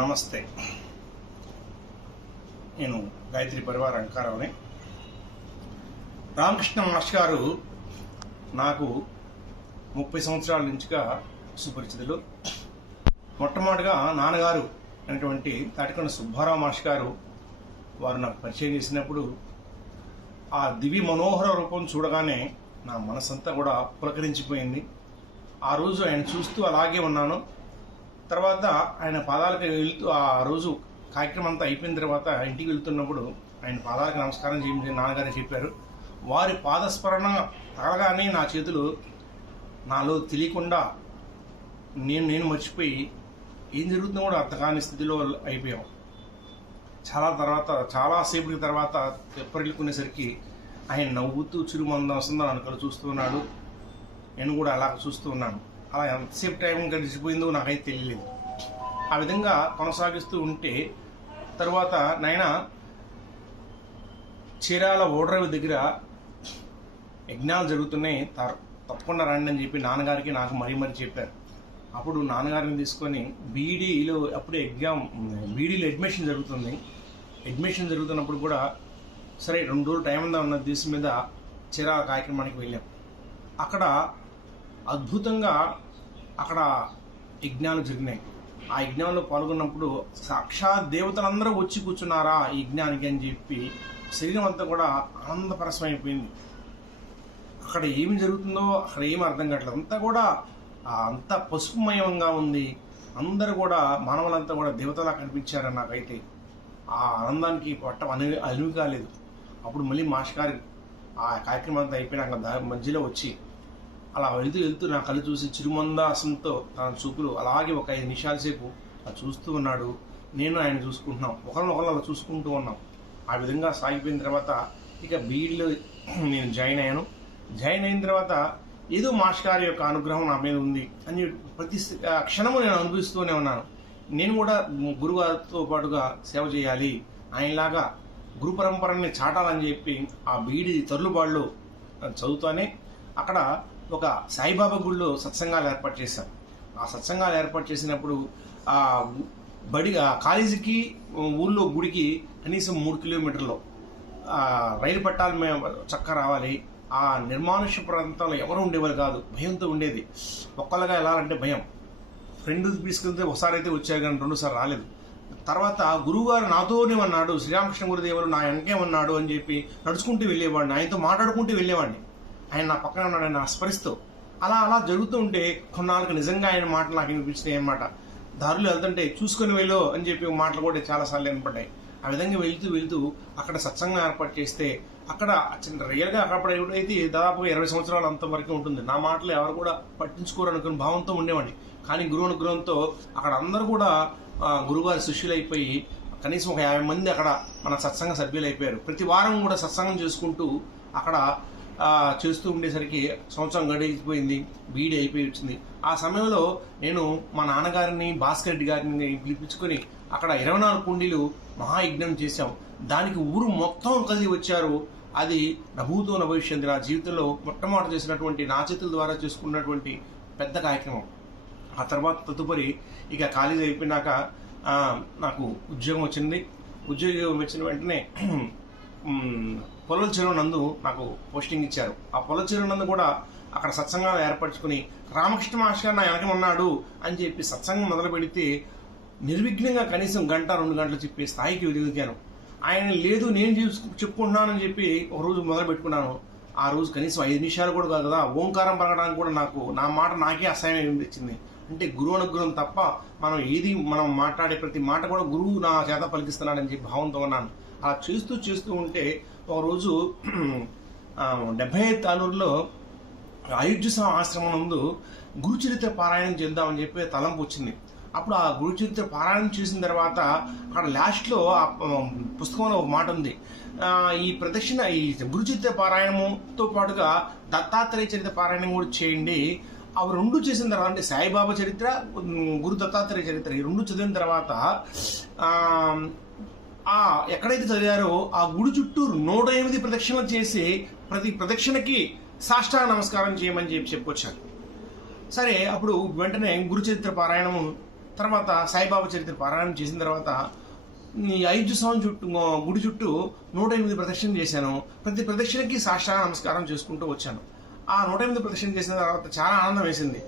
నమస్తే. నేను గాయత్రి పరివార అంకారావుని. రామకృష్ణ మాస్టర్ గారు నాకు 30 సంవత్సరాల నుంచిగా సుపరిచితులు. మొట్టమొదటిగా నాన్నగారు అనేటువంటి తాటికొండ సుబ్బారావు మాస్టర్ గారు వారు నాకు పరిచయం చేసినప్పుడు ఆ దివి మనోహర రూపం చూడగానే నా మనసంతా కూడా పులకరించిపోయింది. ఆ రోజు ఆయన చూస్తూ అలాగే ఉన్నాను. తర్వాత ఆయన పాదాలకు వెళ్తూ ఆ రోజు కార్యక్రమం అంతా అయిపోయిన తర్వాత ఇంటికి వెళ్తున్నప్పుడు ఆయన పాదాలకు నమస్కారం చేయమని నాన్నగారు చెప్పారు. వారి పాదస్మరణ తగలగానే నా చేతులు నాలో తెలియకుండా నేను మర్చిపోయి ఏం జరుగుతుందో కూడా అర్థం కాని స్థితిలో అయిపోయాం. చాలాసేపటి తర్వాత తెప్పరిల్లుకునేసరికి ఆయన నవ్వుతూ చిరుమందం నన్ను చూస్తూ ఉన్నాడు. నేను కూడా అలా చూస్తూ ఉన్నాను. అలా ఎంతసేపు టైం గడిచిపోయిందో నాకైతే తెలియలేదు. ఆ విధంగా కొనసాగిస్తూ ఉంటే తర్వాత నాయన చీరాల ఓడరేవు దగ్గర యజ్ఞాలు జరుగుతున్నాయి, తప్పకుండా రండి అని చెప్పి నాన్నగారికి నాకు మరీ చెప్పారు. అప్పుడు నాన్నగారిని తీసుకొని బీడీలో అప్పుడే బీడీలో అడ్మిషన్ జరుగుతుంది. అడ్మిషన్ జరుగుతున్నప్పుడు కూడా సరే 2 రోజులు టైం ఉందా ఉన్న దేశం మీద చీరాల కార్యక్రమానికి వెళ్ళాం. అక్కడ అద్భుతంగా అక్కడ యజ్ఞాలు జరిగినాయి. ఆ యజ్ఞంలో పాల్గొన్నప్పుడు సాక్షాత్ దేవతలందరూ వచ్చి కూర్చున్నారా ఈ యజ్ఞానికి అని చెప్పి శరీరం అంతా కూడా ఆనందపరసమైపోయింది. అక్కడ ఏమి జరుగుతుందో అక్కడ ఏమి అర్థం కావట్లేదు. అంతా కూడా అంతా పసుపుమయంగా ఉంది. అందరూ కూడా మానవులంతా కూడా దేవతలా కనిపించారని నాకైతే ఆ ఆనందానికి పట్టం అలివి కాలేదు. అప్పుడు మళ్ళీ మాస్టర్ గారు ఆ కార్యక్రమం అంతా అయిపోయినాక మధ్యలో వచ్చి అలా వెళ్తూ నా కళ్ళు చూసి చిరుమందాసంతో తన చూపులు అలాగే ఒక 5 నిమిషాల సేపు అలా చూస్తూ ఉన్నాడు. నేను ఆయన చూసుకుంటున్నాం, ఒకరినొకరు అలా చూసుకుంటూ ఉన్నాం. ఆ విధంగా సాగిపోయిన తర్వాత ఇక బీఈడీలో నేను జాయిన్ అయ్యాను. జాయిన్ అయిన తర్వాత ఏదో మాస్టర్ గారి యొక్క అనుగ్రహం నా మీద ఉంది అని ప్రతి క్షణము నేను అనుభవిస్తూనే ఉన్నాను. నేను కూడా గురుగారితో పాటుగా సేవ చేయాలి, ఆయనలాగా గురు పరంపరని చాటాలని చెప్పి ఆ బీఈడీ తరులుబాడులో చదువుతూనే అక్కడ ఒక సాయిబాబా గుడిలో సత్సంగాలు ఏర్పాటు చేశాం. ఆ సత్సంగాలు ఏర్పాటు చేసినప్పుడు ఆ కాలేజీకి ఊళ్ళో గుడికి కనీసం 3 కిలోమీటర్లు రైలు పట్టాలు మేము చక్క రావాలి. ఆ నిర్మానుష్య ప్రాంతాల్లో ఎవరు ఉండేవారు కాదు, భయంతో ఉండేది. ఒక్కళ్ళగా వెళ్ళాలంటే భయం. ఫ్రెండ్ తీసుకెళ్తే ఒకసారి అయితే వచ్చారు కానీ 2 సార్లు రాలేదు. తర్వాత గురువుగారు నాతోనే ఉన్నాడు, శ్రీరామకృష్ణ గురుదేవులు నా వెనకే ఉన్నాడు అని చెప్పి నడుచుకుంటూ వెళ్ళేవాడిని, ఆయనతో మాట్లాడుకుంటూ వెళ్ళేవాడిని. ఆయన నా పక్కన ఉన్నాడు, ఆయన స్మరిస్తూ అలా జరుగుతూ ఉంటే కొన్నాళ్ళకి నిజంగా ఆయన మాటలు నాకు వినిపించినాయి అన్నమాట. దారులు వెళ్తుంటే చూసుకొని వెళ్ళు అని చెప్పి మాటలు కూడా చాలాసార్లు వినపడ్డాయి. ఆ విధంగా వెళ్తూ అక్కడ సత్సంగం ఏర్పాటు చేస్తే అక్కడ రియల్గా అక్కడ అయితే దాదాపుగా 20 సంవత్సరాలు అంతవరకు ఉంటుంది. నా మాటలు ఎవరు కూడా పట్టించుకోరు అనుకున్న భావంతో ఉండేవాడిని. కానీ గురువు అనుగ్రహంతో అక్కడ అందరూ కూడా గురువుగారి శిష్యులు అయిపోయి కనీసం ఒక 50 మంది అక్కడ మన సత్సంగ సభ్యులు అయిపోయారు. ప్రతి వారం కూడా సత్సంగం చేసుకుంటూ అక్కడ చేస్తూ ఉండేసరికి సంవత్సరం గడిచిపోయింది, బీఈడీ అయిపోయి వచ్చింది. ఆ సమయంలో నేను మా నాన్నగారిని భాస్కర్ రెడ్డి గారిని పిలిపించుకొని అక్కడ 24 కుండీలు మహాయజ్ఞం చేశాం. దానికి ఊరు మొత్తం కలిసి వచ్చారు. అది నభూతో నభవిష్యంతి. నా జీవితంలో మొట్టమొదటి చేసినటువంటి నా చేతుల ద్వారా చేసుకున్నటువంటి పెద్ద కార్యక్రమం. ఆ తర్వాత తదుపరి ఇక కాలేజీ అయిపోయినాక నాకు ఉద్యోగం వచ్చింది. ఉద్యోగం వచ్చిన వెంటనే పొలం చెరువు నందు నాకు పోస్టింగ్ ఇచ్చారు. ఆ పొలం చెరువు నందు కూడా అక్కడ సత్సంగాలు ఏర్పరచుకుని రామకృష్ణ మాస్టర్ నా వెనక ఉన్నాడు అని చెప్పి సత్సంగం మొదలు పెడితే నిర్విఘ్నంగా కనీసం 1-2 గంటలు చెప్పే స్థాయికి ఎదిగాను. ఆయన లేదు నేను చెప్పుకుంటున్నానని చెప్పి ఒక రోజు మొదలు పెట్టుకున్నాను. ఆ రోజు కనీసం 5 నిమిషాలు కూడా కాదు కదా, ఓంకారం పలకడానికి కూడా నా మాట నాకే అసహ్యం అనిపించింది. అంటే గురువు అనుగ్రహం తప్ప మనం మాట్లాడే ప్రతి మాట కూడా గురువు నా చేత పలికిస్తున్నాడని చెప్పి భావంతో ఉన్నాను. అలా చేస్తూ ఉంటే ఒకరోజు 75 తాలూరులో అయోధ్య ఆశ్రమం నందు గురుచరిత్ర పారాయణం చేద్దామని చెప్పి తలంపు వచ్చింది. అప్పుడు ఆ గురుచరిత్ర పారాయణం చేసిన తర్వాత అక్కడ లాస్ట్లో ఆ పుస్తకంలో ఒక మాట ఉంది, ఈ గురుచరిత్ర పారాయణంతో పాటుగా దత్తాత్రేయ చరిత్ర పారాయణం కూడా చేయండి. అవి 2 చేసిన తర్వాత అంటే సాయిబాబా చరిత్ర, గురు దత్తాత్రేయ చరిత్ర ఈ 2 చదివిన తర్వాత ఎక్కడైతే చదివారో ఆ గుడి చుట్టూ 108 ప్రదక్షిణలు చేసి ప్రతి ప్రదక్షిణకి సాష్టాంగ నమస్కారం చేయమని చెప్పొచ్చారు. సరే అప్పుడు వెంటనే గురుచరిత్ర పారాయణము తర్వాత సాయిబాబా చరిత్ర పారాయణం చేసిన తర్వాత ఈ 5 సంవత్సరం చుట్టూ గుడి చుట్టూ 108 ప్రదక్షిణ చేశాను. ప్రతి ప్రదక్షిణకి సాష్టాంగ నమస్కారం చేసుకుంటూ వచ్చాను. ఆ 108 ప్రదక్షిణ చేసిన తర్వాత చాలా ఆనందం వేసింది,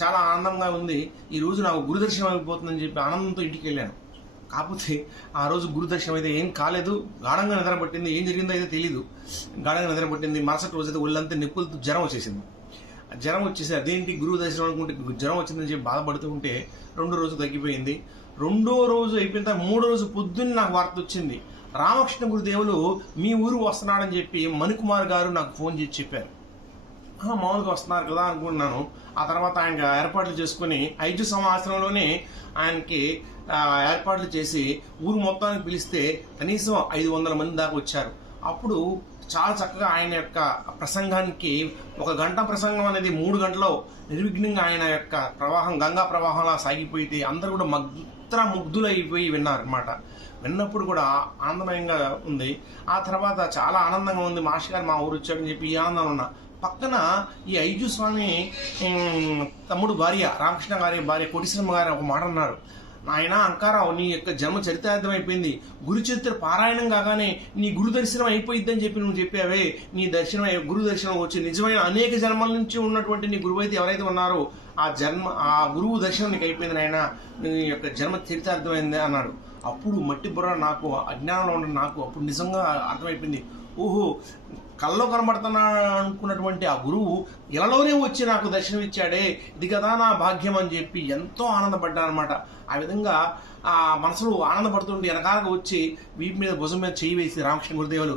చాలా ఆనందంగా ఉంది. ఈ రోజు నాకు గురుదర్శనం అయిపోతుందని చెప్పి ఆనందంతో ఇంటికి వెళ్ళాను. కాకపోతే ఆ రోజు గురుదర్శనం అయితే ఏం కాలేదు, గాఢంగా నిద్ర పట్టింది. ఏం జరిగిందో అయితే తెలీదు, గాఢంగా నిద్ర పట్టింది. మరుసటి రోజు అయితే ఒళ్ళంతా నిప్పులతో జ్వరం వచ్చేసింది. జ్వరం వచ్చేసి అదేంటి గురువు దర్శనం అనుకుంటే జ్వరం వచ్చిందని చెప్పి బాధపడుతూ ఉంటే 2 రోజు తగ్గిపోయింది. 2వ రోజు అయిపోయిన తర్వాత 3వ రోజు పొద్దున్న నాకు వార్త వచ్చింది, రామకృష్ణ గురుదేవులు మీ ఊరు వస్తున్నాడని చెప్పి మణికుమార్ గారు నాకు ఫోన్ చేసి చెప్పారు. మామూలుగా వస్తున్నారు కదా అనుకుంటున్నాను. ఆ తర్వాత ఆయన ఏర్పాట్లు చేసుకుని 5 సంవత్సరంలోనే ఆయనకి ఏర్పాట్లు చేసి ఊరు మొత్తానికి పిలిస్తే కనీసం 500 మంది దాకా వచ్చారు. అప్పుడు చాలా చక్కగా ఆయన యొక్క ప్రసంగానికి 1 గంట ప్రసంగం అనేది 3 గంటల్లో నిర్విఘ్నంగా ఆయన యొక్క ప్రవాహం గంగా ప్రవాహంలా సాగిపోయితే అందరూ కూడా ముగ్ధులైపోయి విన్నారు అనమాట. విన్నప్పుడు కూడా ఆనందమయంగా ఉంది. ఆ తర్వాత చాలా ఆనందంగా ఉంది, మాస్టర్ గారు మా ఊరు వచ్చాడని చెప్పి ఈ ఆనందం ఉన్నా. పక్కన ఈ ఐజు స్వామి తమ్ముడు భార్య, రామకృష్ణ గారి భార్య కోటిశ్రమ గారు ఒక మాట అన్నారు, ఆయన అంకారావు నీ యొక్క జన్మ చరితార్థం అయిపోయింది, గురు చరిత్ర పారాయణం కాగానే నీ గురు దర్శనం అయిపోయిద్దని చెప్పి నువ్వు చెప్పావే, నీ దర్శనం గురు దర్శనం వచ్చి నిజమైన అనేక జన్మల నుంచి ఉన్నటువంటి నీ గురువు అయితే ఎవరైతే ఉన్నారో ఆ గురువు దర్శనం నీకు అయిపోయింది నాయన, నీ యొక్క జన్మ చరితార్థమైంది అన్నాడు. అప్పుడు మట్టి బుర్ర నాకు అజ్ఞానంలో ఉన్న నాకు అప్పుడు నిజంగా అర్థమైపోయింది. ఓహో, కల్లో కనబడుతున్నా అనుకున్నటువంటి ఆ గురువు ఇలాలోనే వచ్చి నాకు దర్శనం ఇచ్చాడే, ఇది కదా నా భాగ్యం అని చెప్పి ఎంతో ఆనందపడ్డాను అనమాట. ఆ విధంగా ఆ మనసులో ఆనందపడుతుంటే వెనకాలకు వచ్చి వీటి మీద భుజం మీద చేయి వేసి రామకృష్ణ గురుదేవులు